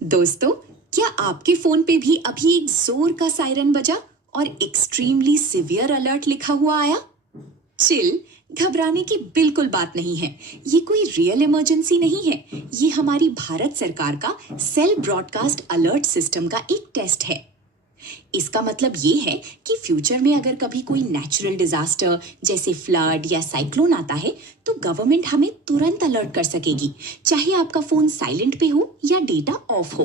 दोस्तों, क्या आपके फोन पे भी अभी एक जोर का सायरन बजा और एक्सट्रीमली सिवियर अलर्ट लिखा हुआ आया? चिल, घबराने की बिल्कुल बात नहीं है। ये कोई रियल इमरजेंसी नहीं है। ये हमारी भारत सरकार का सेल ब्रॉडकास्ट अलर्ट सिस्टम का एक टेस्ट है। इसका मतलब ये है कि फ्यूचर में अगर कभी कोई नेचुरल डिजास्टर जैसे फ्लड या साइक्लोन आता है तो गवर्नमेंट हमें तुरंत अलर्ट कर सकेगी, चाहे आपका फोन साइलेंट पे हो या डेटा ऑफ हो।